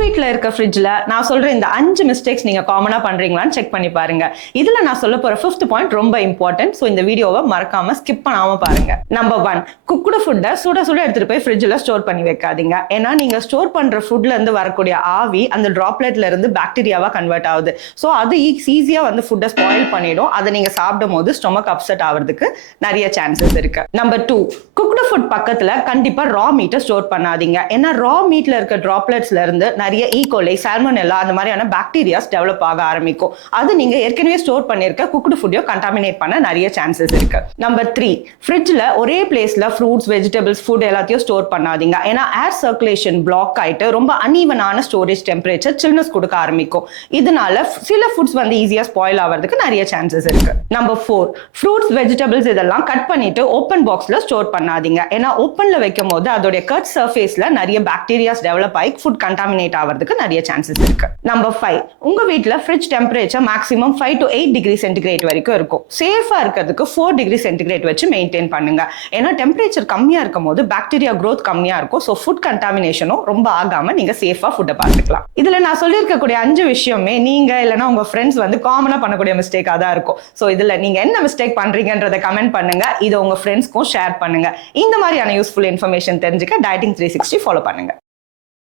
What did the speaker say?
வீட்டில் இருக்க ஃப்ரிட்ஜில் நான் சொல்கிற இந்த 5 மிஸ்டேக்ஸ் நீங்கள் காமனாக பண்ணுறீங்களான்னு செக் பண்ணி பாருங்க. இதில் நான் சொல்ல போகிற 5th பாயிண்ட் ரொம்ப இம்பார்ட்டன்ட். ஸோ இந்த வீடியோவை மறக்காம ஸ்கிப் பண்ணாமல் பாருங்க. நம்பர் 1, குக்குடு ஃபுட்டை சுட எடுத்துகிட்டு போய் ஃப்ரிட்ஜில் ஸ்டோர் பண்ணி வைக்காதீங்க. ஏன்னா நீங்கள் ஸ்டோர் பண்ணுற ஃபுட்லேருந்து வரக்கூடிய ஆவி அந்த ட்ராப்லெட்ல இருந்து பாக்டீரியாவாக கன்வெர்ட் ஆகுது. ஸோ அது ஈஸியாக வந்து ஃபுட்டை ஸ்பாயில் பண்ணிடும். அதை நீங்கள் சாப்பிடும் போது ஸ்டொமக் அப்செட் ஆகிறதுக்கு நிறைய சான்சஸ் இருக்கு. நம்பர் 2, குக்குடு ஃபுட் பக்கத்தில் கண்டிப்பாக ரா மீட்டை ஸ்டோர் பண்ணாதீங்க. ஏன்னா ரா மீட்ல இருக்க ட்ராப்லெட்ஸ்ல இருந்து நிறைய ஈகோலை, சால்மோனெல்லா அந்த மாதிரியான பாக்டீரியாஸ் டெவலப் ஆக ஆரம்பிக்கும். அது நீங்க ஏற்கனவே ஸ்டோர் பண்ணிருக்க குக்டு ஃபுட்டையும் கண்டாமினேட் பண்ண நிறைய சான்சஸ் இருக்கு. நம்பர் 3, ஃப்ரிட்ஜ்ல ஒரே பிளேஸ்ல ஃப்ரூட்ஸ், வெஜிடபிள்ஸ், ஃபுட் எல்லாத்தையும் ஸ்டோர் பண்ணாதீங்க. ஏன்னா ஏர் சர்க்குலேஷன் பிளாக் ஆயிட்டு ரொம்ப அன்ஈவனான ஸ்டோரேஜ் டெம்பரேச்சர் சில்னஸ் கொடுக்க ஆரம்பிக்கும். இதனால சில ஃபுட்ஸ் வந்து ஈஸியா ஸ்பாயில் ஆகிறதுக்கு நிறைய சான்சஸ் இருக்கு. நம்பர் 4, ஃப்ரூட்ஸ், வெஜிடபிள்ஸ் இதெல்லாம் கட் பண்ணிட்டு ஓப்பன் பாக்ஸ்ல ஸ்டோர் பண்ணாதீங்க. ஏன்னா ஓப்பன்ல வைக்கும் போது அதோட கட் சர்ஃபேஸ்ல நிறைய பாக்டீரியாஸ் டெவலப் ஆகி ஃபுட் கண்டாமினேட் ஆகிறதுக்கு நிறைய சான்சஸ் இருக்கு. நம்பர் 5, உங்க வீட்டில் fridge temperature maximum 5 to 8 degree centigrade வரைக்கும் இருக்கும். சேஃபா இருக்கிறதுக்கு 4 டிகிரி சென்டிகிரேட் வச்சு மெயின்டைன் பண்ணுங்க. ஏன்னா டெம்பரேச்சர் கம்மியா இருக்கும் போது பாக்டீரியா growth கம்மியா இருக்கும். ஸோ ஃபுட் கண்டாமினேஷனும் ரொம்ப ஆகாம நீங்க சேஃபா ஃபுட்டை பார்த்துக்கலாம். இதுல நான் சொல்லியிருக்கக்கூடிய 5 விஷயமே நீங்க இல்லைன்னா உங்க ஃப்ரெண்ட்ஸ் வந்து காமனா பண்ணக்கூடிய மிஸ்டேக்கா தான் இருக்கும். ஸோ இதுல நீங்க என்ன மிஸ்டேக் பண்றீங்கன்றதை கமெண்ட் பண்ணுங்க. இதை உங்க ஃப்ரெண்ட்ஸ்க்கும் ஷேர் பண்ணுங்க. இந்த மாதிரியான யூஸ்ஃபுல் இன்ஃபர்மேஷன் தெரிஞ்சுக்க டயட்டிங் 360 ஃபாலோ பண்ணுங்க.